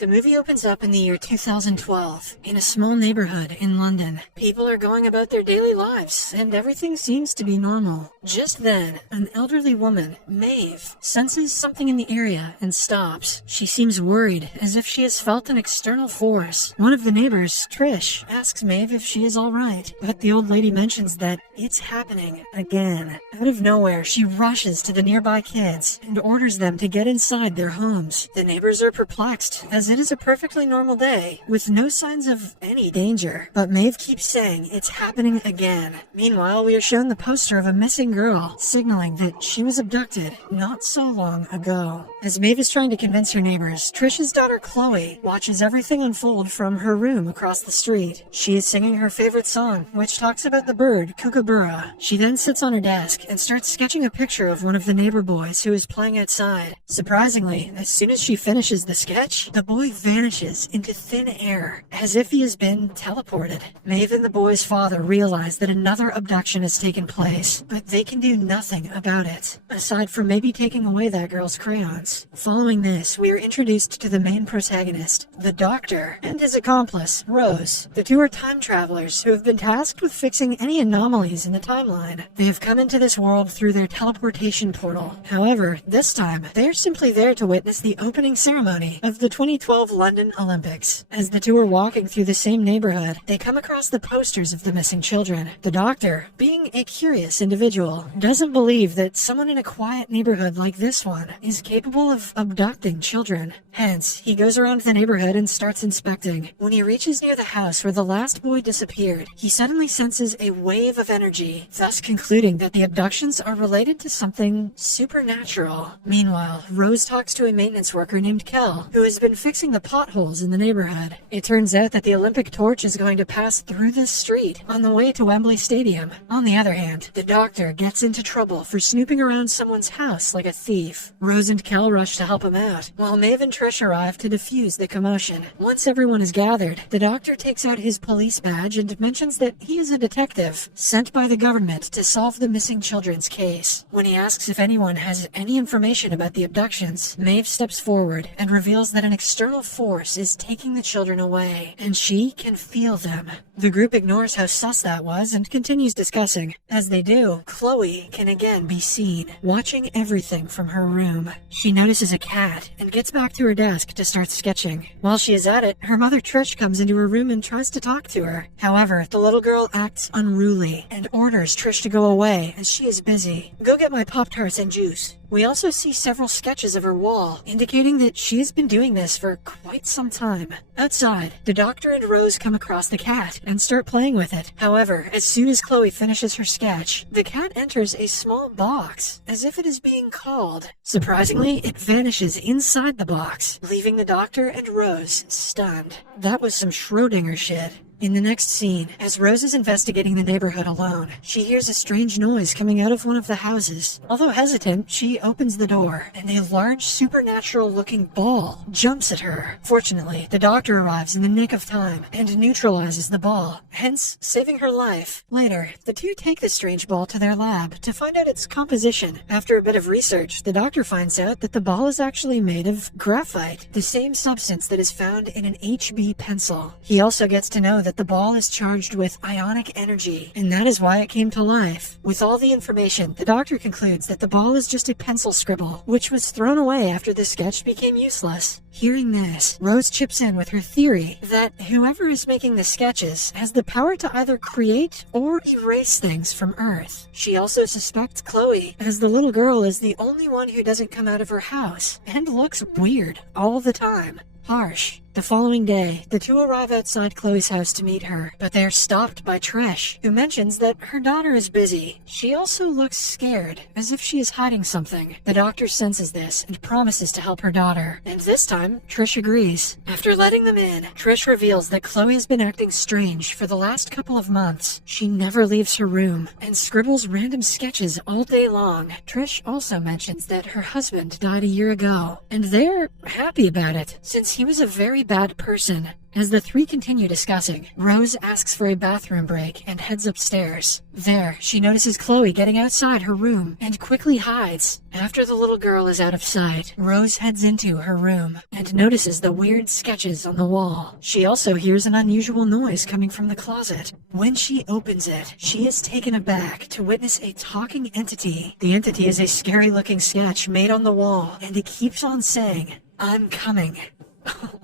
The movie opens up in the year 2012, in a small neighborhood in London. People are going about their daily lives, and everything seems to be normal. Just then, an elderly woman, Maeve, senses something in the area and stops. She seems worried, as if she has felt an external force. One of the neighbors, Trish, asks Maeve if she is alright, but the old lady mentions that it's happening again. Out of nowhere, she rushes to the nearby kids and orders them to get inside their homes. The neighbors are perplexed, as it is a perfectly normal day, with no signs of any danger. But Maeve keeps saying it's happening again. Meanwhile, we are shown the poster of a missing girl, signaling that she was abducted not so long ago. As Maeve is trying to convince her neighbors, Trish's daughter Chloe watches everything unfold from her room across the street. She is singing her favorite song, which talks about the bird, kookaburra. She then sits on her desk and starts sketching a picture of one of the neighbor boys who is playing outside. Surprisingly, as soon as she finishes the sketch, the boy vanishes into thin air, as if he has been teleported. Maeve and the boy's father realize that another abduction has taken place, but they can do nothing about it, aside from maybe taking away that girl's crayons. Following this, we are introduced to the main protagonist, the Doctor, and his accomplice, Rose. The two are time travelers who have been tasked with fixing any anomalies in the timeline. They have come into this world through their teleportation portal. However, this time, they are simply there to witness the opening ceremony of the 2012 London Olympics. As the two are walking through the same neighborhood, they come across the posters of the missing children. The Doctor, being a curious individual, doesn't believe that someone in a quiet neighborhood like this one is capable of abducting children. Hence, he goes around the neighborhood and starts inspecting. When he reaches near the house where the last boy disappeared, he suddenly senses a wave of energy, thus concluding that the abductions are related to something supernatural. Meanwhile, Rose talks to a maintenance worker named Kel, who has been fixing the potholes in the neighborhood. It turns out that the Olympic torch is going to pass through this street on the way to Wembley Stadium. On the other hand, the Doctor gets into trouble for snooping around someone's house like a thief. Rose and Kel rush to help him out, while Maeve and Trish arrive to defuse the commotion. Once everyone is gathered, the Doctor takes out his police badge and mentions that he is a detective sent by the government to solve the missing children's case. When he asks if anyone has any information about the abductions, Maeve steps forward and reveals that an external force is taking the children away, and she can feel them. The group ignores how sus that was and continues discussing. As they do, Chloe can again be seen, watching everything from her room. She notices a cat and gets back to her desk to start sketching. While she is at it, her mother Trish comes into her room and tries to talk to her. However, the little girl acts unruly and orders Trish to go away as she is busy. Go get my Pop-Tarts and juice. We also see several sketches of her wall, indicating that she has been doing this for quite some time. Outside, the Doctor and Rose come across the cat and start playing with it. However, as soon as Chloe finishes her sketch, the cat enters a small box, as if it is being called. Surprisingly, it vanishes inside the box, leaving the Doctor and Rose stunned. That was some Schrödinger shit. In the next scene, as Rose is investigating the neighborhood alone, she hears a strange noise coming out of one of the houses. Although hesitant, she opens the door, and a large supernatural-looking ball jumps at her. Fortunately, the Doctor arrives in the nick of time and neutralizes the ball, hence saving her life. Later, the two take the strange ball to their lab to find out its composition. After a bit of research, the Doctor finds out that the ball is actually made of graphite, the same substance that is found in an HB pencil. He also gets to know that the ball is charged with ionic energy, and that is why it came to life. With all the information, the Doctor concludes that the ball is just a pencil scribble, which was thrown away after the sketch became useless. Hearing this, Rose chips in with her theory that whoever is making the sketches has the power to either create or erase things from Earth. She also suspects Chloe, as the little girl is the only one who doesn't come out of her house, and looks weird all the time. Harsh. The following day, the two arrive outside Chloe's house to meet her, but they are stopped by Trish, who mentions that her daughter is busy. She also looks scared, as if she is hiding something. The Doctor senses this and promises to help her daughter, and this time, Trish agrees. After letting them in, Trish reveals that Chloe has been acting strange for the last couple of months. She never leaves her room, and scribbles random sketches all day long. Trish also mentions that her husband died a year ago, and they're happy about it, since he was a very bad person. As the three continue discussing, Rose asks for a bathroom break and heads upstairs. There, she notices Chloe getting outside her room and quickly hides. After the little girl is out of sight, Rose heads into her room and notices the weird sketches on the wall. She also hears an unusual noise coming from the closet. When she opens it, she is taken aback to witness a talking entity. The entity is a scary-looking sketch made on the wall, and it keeps on saying, "I'm coming."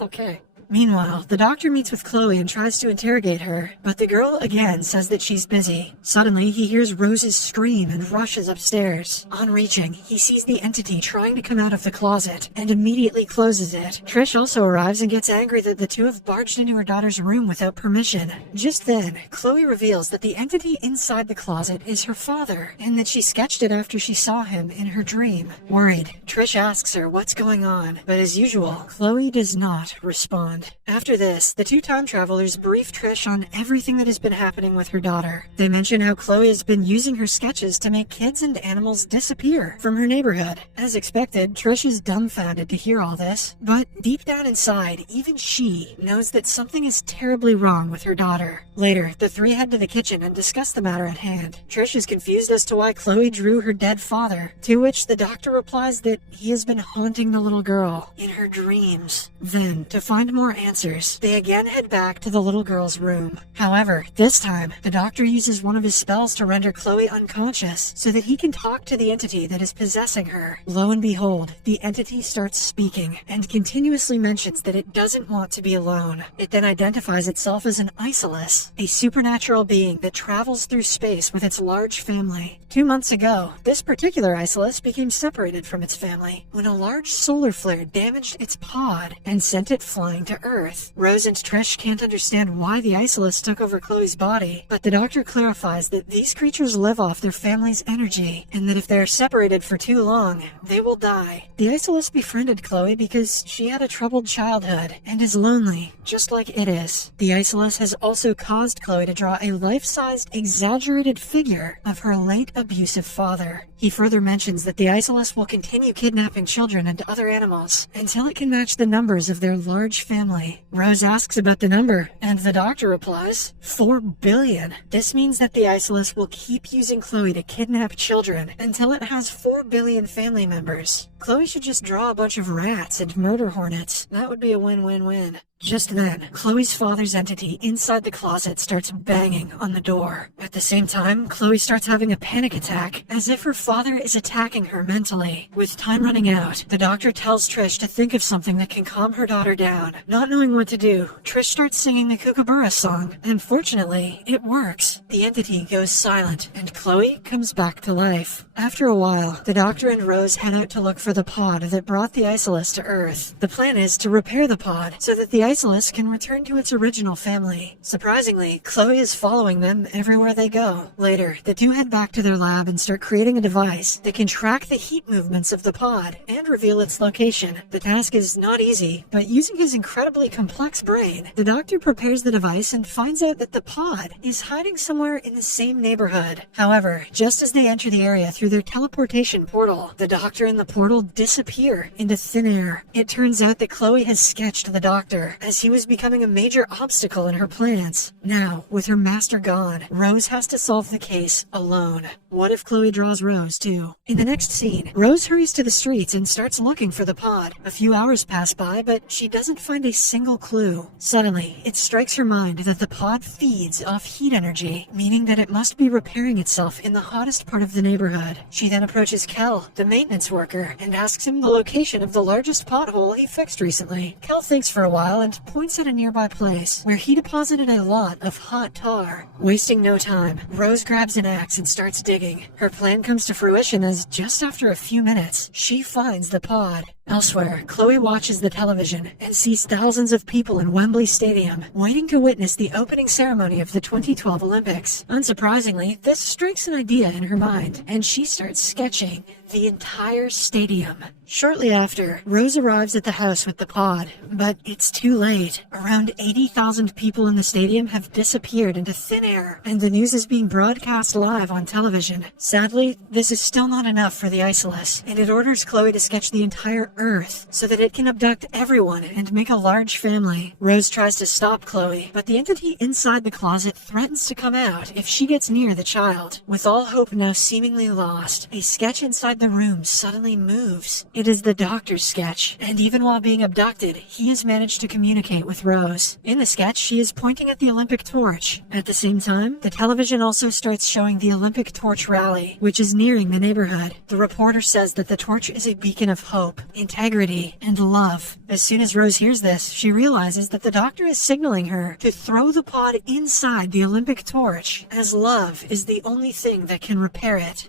Okay. Meanwhile, the doctor meets with Chloe and tries to interrogate her, but the girl again says that she's busy. Suddenly, he hears Rose's scream and rushes upstairs. On reaching, he sees the entity trying to come out of the closet and immediately closes it. Trish also arrives and gets angry that the two have barged into her daughter's room without permission. Just then, Chloe reveals that the entity inside the closet is her father, and that she sketched it after she saw him in her dream. Worried, Trish asks her what's going on, but as usual, Chloe does not respond. After this, the two time travelers brief Trish on everything that has been happening with her daughter. They mention how Chloe has been using her sketches to make kids and animals disappear from her neighborhood. As expected, Trish is dumbfounded to hear all this, but deep down inside, even she knows that something is terribly wrong with her daughter. Later, the three head to the kitchen and discuss the matter at hand. Trish is confused as to why Chloe drew her dead father, to which the doctor replies that he has been haunting the little girl in her dreams. Then, to find more answers, they again head back to the little girl's room. However, this time, the doctor uses one of his spells to render Chloe unconscious so that he can talk to the entity that is possessing her. Lo and behold, the entity starts speaking and continuously mentions that it doesn't want to be alone. It then identifies itself as an Isolus, a supernatural being that travels through space with its large family. 2 months ago, this particular Isolus became separated from its family when a large solar flare damaged its pod and sent it flying to Earth. Rose and Trish can't understand why the Isolus took over Chloe's body, but the doctor clarifies that these creatures live off their family's energy, and that if they are separated for too long, they will die. The Isolus befriended Chloe because she had a troubled childhood and is lonely, just like it is. The Isolus has also caused Chloe to draw a life-sized, exaggerated figure of her late abusive father. He further mentions that the Isolus will continue kidnapping children and other animals until it can match the numbers of their large family. Rose asks about the number, and the doctor replies, 4 billion. This means that the Isolus will keep using Chloe to kidnap children until it has 4 billion family members. Chloe should just draw a bunch of rats and murder hornets. That would be a win-win-win. Just then, Chloe's father's entity inside the closet starts banging on the door. At the same time, Chloe starts having a panic attack, as if her father is attacking her mentally. With time running out, the doctor tells Trish to think of something that can calm her daughter down. Not knowing what to do, Trish starts singing the Kookaburra song, and fortunately, it works. The entity goes silent, and Chloe comes back to life. After a while, the doctor and Rose head out to look for the pod that brought the Isolus to Earth. The plan is to repair the pod so that the Isolus can return to its original family. Surprisingly, Chloe is following them everywhere they go. Later, the two head back to their lab and start creating a device that can track the heat movements of the pod and reveal its location. The task is not easy, but using his incredibly complex brain, the doctor prepares the device and finds out that the pod is hiding somewhere in the same neighborhood. However, just as they enter the area through their teleportation portal, the doctor and the portal disappear into thin air. It turns out that Chloe has sketched the doctor as he was becoming a major obstacle in her plans. Now, with her master gone, Rose has to solve the case alone. What if Chloe draws Rose, too? In the next scene, Rose hurries to the streets and starts looking for the pod. A few hours pass by, but she doesn't find a single clue. Suddenly, it strikes her mind that the pod feeds off heat energy, meaning that it must be repairing itself in the hottest part of the neighborhood. She then approaches Kel, the maintenance worker, and asks him the location of the largest pothole he fixed recently. Kel thinks for a while and points at a nearby place where he deposited a lot of hot tar. Wasting no time, Rose grabs an axe and starts digging. Her plan comes to fruition as, just after a few minutes, she finds the pod. Elsewhere, Chloe watches the television and sees thousands of people in Wembley Stadium waiting to witness the opening ceremony of the 2012 Olympics. Unsurprisingly, this strikes an idea in her mind, and she starts sketching the entire stadium. Shortly after, Rose arrives at the house with the pod, but it's too late. Around 80,000 people in the stadium have disappeared into thin air, and the news is being broadcast live on television. Sadly, this is still not enough for the Isolus, and it orders Chloe to sketch the entire Earth so that it can abduct everyone and make a large family. Rose tries to stop Chloe, but the entity inside the closet threatens to come out if she gets near the child. With all hope now seemingly lost, a sketch inside the room suddenly moves. It is the doctor's sketch, and even while being abducted, he has managed to communicate with Rose. In the sketch, she is pointing at the Olympic torch. At the same time, the television also starts showing the Olympic torch rally, which is nearing the neighborhood. The reporter says that the torch is a beacon of hope, integrity, and love. As soon as Rose hears this, she realizes that the doctor is signaling her to throw the pod inside the Olympic torch, as love is the only thing that can repair it.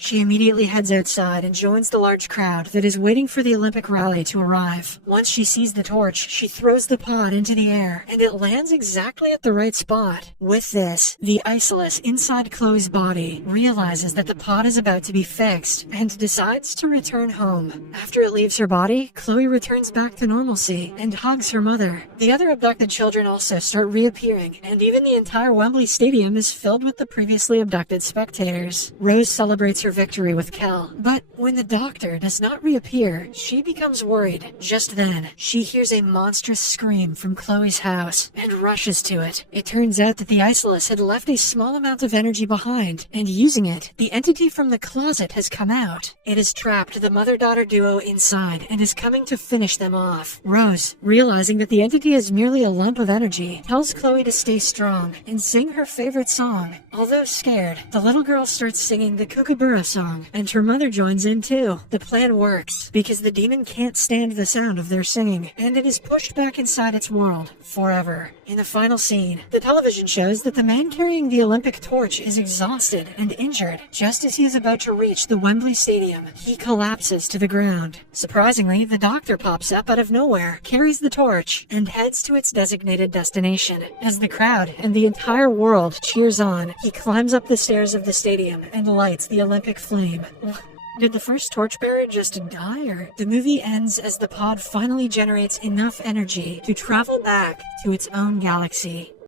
She immediately heads outside and joins the large crowd that is waiting for the Olympic rally to arrive. Once she sees the torch, she throws the pod into the air, and it lands exactly at the right spot. With this, the Isolus inside Chloe's body realizes that the pod is about to be fixed and decides to return home. After it leaves her body, Chloe returns back to normalcy and hugs her mother. The other abducted children also start reappearing, and even the entire Wembley Stadium is filled with the previously abducted spectators. Rose celebrates her victory with Kel, but when the doctor does not reappear, she becomes worried. Just then, she hears a monstrous scream from Chloe's house and rushes to it. It turns out that the Isolus had left a small amount of energy behind, and using it, the entity from the closet has come out. It has trapped the mother-daughter duo inside and is coming to finish them off. Rose, realizing that the entity is merely a lump of energy, tells Chloe to stay strong and sing her favorite song. Although scared, the little girl starts singing the Kookaburra song, and her mother joins in too. The plan works, because the demon can't stand the sound of their singing, and it is pushed back inside its world, forever. In the final scene, the television shows that the man carrying the Olympic torch is exhausted and injured. Just as he is about to reach the Wembley Stadium, he collapses to the ground. Surprisingly, the doctor pops up out of nowhere, carries the torch, and heads to its designated destination. As the crowd and the entire world cheers on, he climbs up the stairs of the stadium and lights the Olympic flame. Did the first torchbearer just die, or? The movie ends as the pod finally generates enough energy to travel back to its own galaxy.